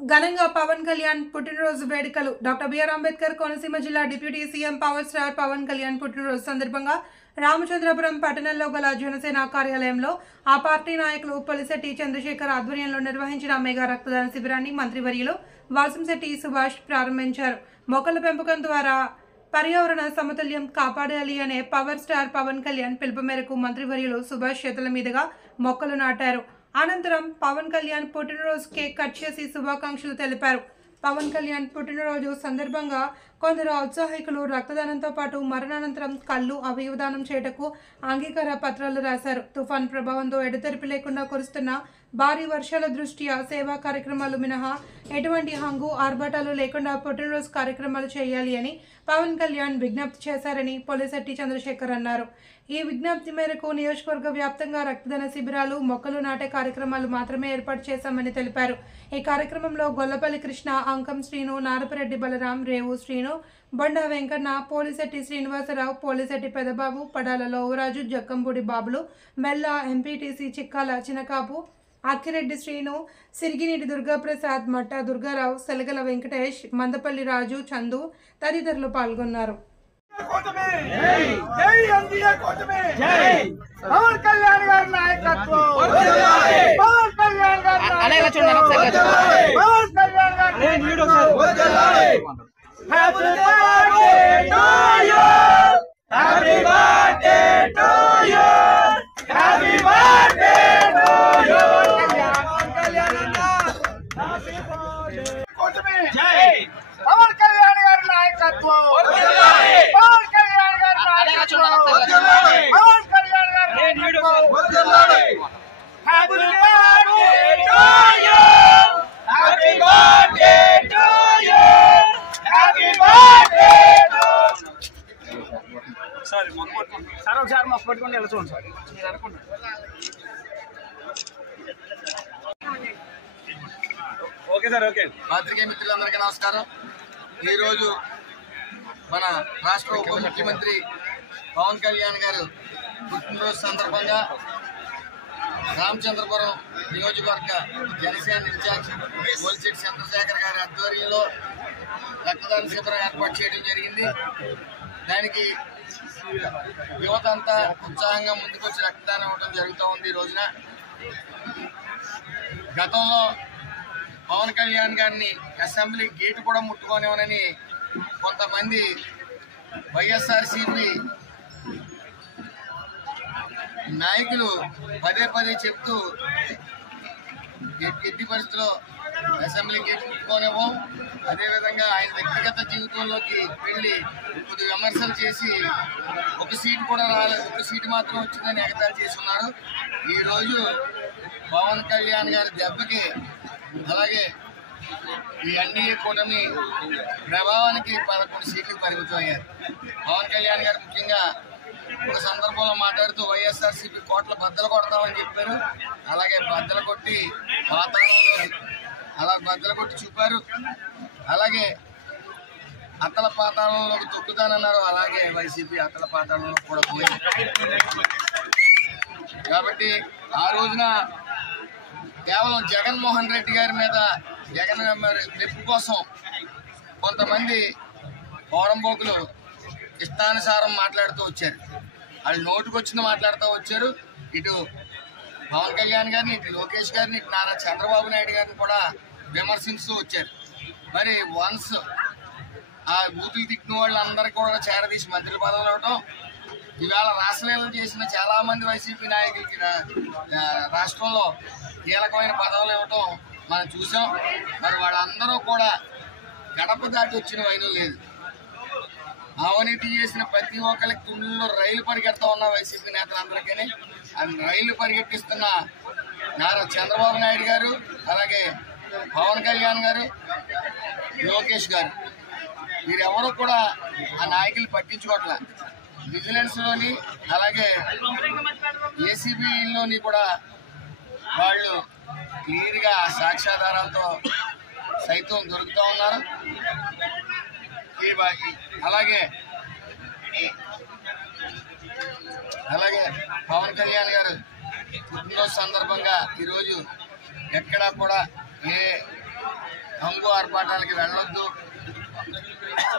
ఘనంగా పవన్ కళ్యాణ్ పుట్టినరోజు వేడుకలు. డాక్టర్ బిఆర్ అంబేద్కర్ కోనసీమ జిల్లా deputy CM power star Pavan Kalyan పుట్టినరోజు సందర్భంగా రామచంద్రపురం పట్టణంలో గల జనసేన కార్యాలయంలో ఆ పార్టీ నాయకులు పొలిశెట్టి చంద్రశేఖర్ ఆధ్వర్యంలో నిర్వహించిన మెగా రక్తదాన శిబిరాన్ని మంత్రివర్యులు వాసంశెట్టి సుభాష్ ప్రారంభించారు. మొక్కల పెంపకం ద్వారా పర్యావరణ సమతుల్యం కాపాడాలి అనే పవర్ స్టార్ పవన్ కళ్యాణ్ పిలుపు మేరకు మంత్రివర్యులు సుభాష్ చేతుల మీదుగా మొక్కలు నాటారు. అనంతరం పవన్ కళ్యాణ్ పుట్టినరోజు కేక్ కట్ చేసి శుభాకాంక్షలు తెలిపారు. పవన్ కళ్యాణ్ పుట్టినరోజు సందర్భంగా కొందరు ఔత్సాహికులు రక్తదానంతో పాటు మరణానంతరం కళ్ళు అవయవదానం చేయటకు అంగీకార పత్రాలు రాశారు. తుఫాన్ ప్రభావంతో ఎడతెరిపి లేకుండా కురుస్తున్న భారీ వర్షాల దృష్ట్యా సేవా కార్యక్రమాలు మినహా ఎటువంటి హంగు ఆర్భాటాలు లేకుండా పుట్టినరోజు కార్యక్రమాలు చేయాలి అని పవన్ కళ్యాణ్ విజ్ఞప్తి చేశారని పొలిశెట్టి చంద్రశేఖర్ అన్నారు. ఈ విజ్ఞప్తి మేరకు నియోజకవర్గ వ్యాప్తంగా రక్తదాన శిబిరాలు, మొక్కలు నాటే కార్యక్రమాలు మాత్రమే ఏర్పాటు చేశామని తెలిపారు. ఈ కార్యక్రమంలో గొల్లపల్లి కృష్ణ, అంకం శ్రీను, నారపరెడ్డి బలరాం, రేవు శ్రీను, బొండా వెంకన్న, పోలిశెట్టి శ్రీనివాసరావు, పోలిశెట్టి పెదబాబు, పడాల లోవరాజు, జక్కంపూడి బాబులు, మెల్ల, ఎంపీటీసీ చిక్కాల చినకాపు, అక్కిరెడ్డి శ్రీను, సిరిగినీటి దుర్గాప్రసాద్, మట్టా దుర్గారావు, సెలగల వెంకటేష్, మందపల్లి రాజు, చందు తదితరులు పాల్గొన్నారు. పవన్ కళ్యాణ్ గారి నాయకత్వం, పవన్ కళ్యాణ్ గారి happy birthday to you, happy birthday to you, happy birthday to you. Pavan Kalyan జై, పవన్ కళ్యాణ్ గారి నాయకత్వం, పవన్ కళ్యాణ్ గారి నాయకత్వం, పవన్ కళ్యాణ్ గారి నాయకత్వం. Happy birthday to you, happy birthday to you, happy birthday to. Sir ఒకసారి మాకు పట్టుకోండి, ఎలా చూడండి సార్, మీరు అనుకుంటారు. Okay sir, okay. పాత్రికేయ మిత్రులందరికీ నమస్కారం. ఈరోజు మన రాష్ట్ర ఉప ముఖ్యమంత్రి పవన్ కళ్యాణ్ గారు పుట్టినరోజు సందర్భంగా రామచంద్రపురం నియోజకవర్గ జనసేన ఇన్ఛార్జ్ పోలిశెట్టి చంద్రశేఖర్ గారి ఆధ్వర్యంలో రక్తదాన శిబిరం ఏర్పాటు చేయడం జరిగింది. దానికి యువత అంతా ఉత్సాహంగా ముందుకొచ్చి రక్తదానం ఇవ్వడం జరుగుతూ ఉంది. ఈ రోజున గతంలో పవన్ కళ్యాణ్ గారిని అసెంబ్లీ గేటు కూడా ముట్టుకోనివ్వనని కొంతమంది వైఎస్ఆర్సీపీ నాయకులు పదే పదే చెప్తూ ఎట్టి పరిస్థితుల్లో అసెంబ్లీ గేట్ ముట్టుకోనివ్వం, అదేవిధంగా ఆయన వ్యక్తిగత జీవితంలోకి వెళ్ళి కొద్ది విమర్శలు చేసి ఒక సీటు కూడా రాలేదు, ఒక సీటు మాత్రం వచ్చిందని ఎగతాళి చేస్తున్నారు. ఈరోజు పవన్ కళ్యాణ్ గారి దెబ్బకి, అలాగే ఈ ఎన్డీఏ కూటమి ప్రభావానికి 11 సీట్లకు పరిమితం అయ్యారు. పవన్ కళ్యాణ్ గారు ముఖ్యంగా ఒక సందర్భంలో మాట్లాడుతూ వైఎస్ఆర్సీపీ కోట్ల బద్దలు కొడతామని చెప్పారు. అలాగే బద్దలు కొట్టి పాతాళంలో అలా బద్దలు కొట్టి చూపారు. అలాగే అతల పాతాళంలోకి తొక్కుతానన్నారు. అలాగే వైసీపీ అతల పాతాళంలో కూడా పోయింది. కాబట్టి ఆ రోజున కేవలం జగన్మోహన్ రెడ్డి గారి మీద జగన్ మెప్పు కోసం కొంతమంది పోరంబోకులు ఇష్టానుసారం మాట్లాడుతూ వచ్చారు. వాళ్ళు నోటుకు వచ్చింది మాట్లాడుతూ వచ్చారు. ఇటు పవన్ కళ్యాణ్ గారిని, ఇటు లోకేష్ గారిని, ఇటు నారా చంద్రబాబు నాయుడు గారిని కూడా విమర్శిస్తూ వచ్చారు. మరి వన్స్ ఆ బూతులు తిట్టిన వాళ్ళందరికీ కూడా చేరదీసి మంత్రుల పదవులు ఇవ్వటం, ఇవాళ రాష్ట్రలీలలు చేసిన చాలా మంది వైసీపీ నాయకులకి రాష్ట్రంలో కీలకమైన పదవులు ఇవ్వటం మనం చూసాం. మరి వాళ్ళందరూ కూడా గడప దాటి వచ్చిన వైనం లేదు. అవినీతి చేసిన ప్రతి ఒక్కరికి తుండ్లో రైలు పరిగెడతా ఉన్న వైసీపీ నేతలందరికీ రైలు పరిగెట్టిస్తున్న నారా చంద్రబాబు నాయుడు గారు, అలాగే పవన్ కళ్యాణ్ గారు, లోకేష్ గారు, వీరెవరూ కూడా ఆ నాయకులు పట్టించుకోవట్లే. విజిలెన్స్లోని అలాగే ఏసీబీలోని కూడా వాళ్ళు క్లియర్గా సాక్ష్యాధారాలతో సైతం దొరుకుతూ ఉన్నారు. అలాగే పవన్ కళ్యాణ్ గారు పుట్టినరోజు సందర్భంగా ఈరోజు ఎక్కడా కూడా ఏ హంగు ఆర్భాటాలకి వెళ్ళొద్దు,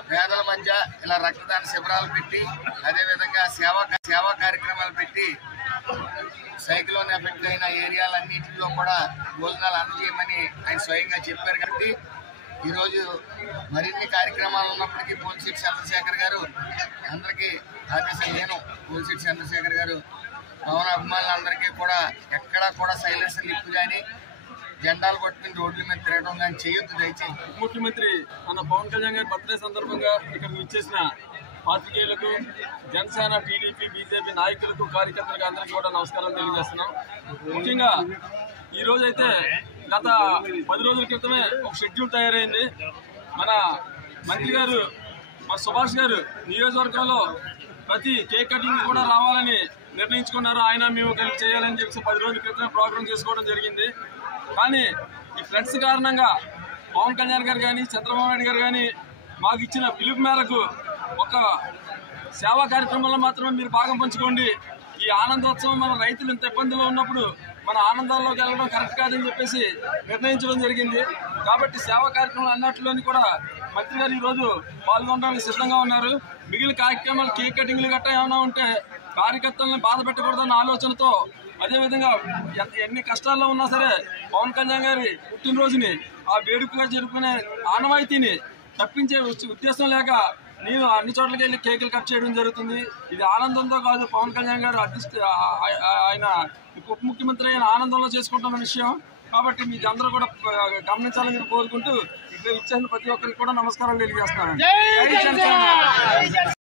పేదల మధ్య ఇలా రక్తదాన శిబిరాలు పెట్టి అదేవిధంగా సేవా కార్యక్రమాలు పెట్టి సైక్లోన్ ఎఫెక్ట్ అయిన ఏరియాలన్నింటిలో కూడా భోజనాలు అందజేయమని ఆయన స్వయంగా చెప్పారు. కాబట్టి ఈరోజు మరిన్ని కార్యక్రమాలు ఉన్నప్పటికీ పోలిశెట్టి చంద్రశేఖర్ గారు అందరికీ ఆదేశం నేను పోలిశెట్టి చంద్రశేఖర్ గారు పవన్ అభిమానులందరికీ కూడా ఎక్కడా కూడా సైలెన్స్ లిప్పు కానీ జెండాలు పట్టుకుని రోడ్ల మీద తిరగడం కానీ చేయొద్దు దయచేసి. ముఖ్యమంత్రి మన పవన్ కళ్యాణ్ గారి బర్త్డే సందర్భంగా ఇక్కడ విచ్చేసిన పాత్రికేయులకు, జనసేన, టీడీపీ, బీజేపీ నాయకులకు, కార్యకర్తలకు అందరికీ కూడా నమస్కారం తెలియజేస్తున్నాం. ముఖ్యంగా ఈ రోజైతే గత 10 రోజుల క్రితమే ఒక షెడ్యూల్ తయారైంది. మన మంత్రి గారు, మన సుభాష్ గారు నియోజకవర్గంలో ప్రతి కేక్ కటింగ్ కూడా రావాలని నిర్ణయించుకున్నారు. ఆయన మేము కలిసి చేయాలని చెప్పి 10 రోజుల క్రితమే ప్రోగ్రామ్ చేసుకోవడం జరిగింది. కానీ ఈ ఫ్లడ్స్ కారణంగా పవన్ కళ్యాణ్ గారు కానీ, చంద్రబాబు నాయుడు గారు కానీ మాకు ఇచ్చిన పిలుపు మేరకు ఒక సేవా కార్యక్రమంలో మాత్రమే మీరు భాగం పంచుకోండి. ఈ ఆనందోత్సవం మన రైతులు ఇంత ఇబ్బందుల్లో ఉన్నప్పుడు మన ఆనందాల్లోకి వెళ్ళడం కరెక్ట్ కాదని చెప్పేసి నిర్ణయించడం జరిగింది. కాబట్టి సేవా కార్యక్రమాలు అన్నట్లోని కూడా మంత్రి గారు ఈరోజు పాల్గొనడానికి సిద్ధంగా ఉన్నారు. మిగిలిన కార్యక్రమాలు కేక్ కటింగ్లు గట్టా ఏమైనా ఉంటే కార్యకర్తలను బాధ పెట్టకూడదన్న ఆలోచనతో, అదేవిధంగా ఎన్ని కష్టాల్లో ఉన్నా సరే పవన్ కళ్యాణ్ గారి పుట్టినరోజుని ఆ వేడుకగా జరుపుకునే ఆనవాయితీని తప్పించే ఉద్దేశం లేక నేను అన్ని చోట్లకి వెళ్ళి కేకులు కట్ చేయడం జరుగుతుంది. ఇది ఆనందంతో కాదు, పవన్ కళ్యాణ్ గారు ఆయన ఉప ముఖ్యమంత్రి అయిన ఆనందంలో చేసుకుంటున్న విషయం. కాబట్టి మీ అందరూ కూడా గమనించాలని కోరుకుంటూ ఇక్కడ ఇచ్చేసిన ప్రతి ఒక్కరికి కూడా నమస్కారాలు తెలియజేస్తున్నాను.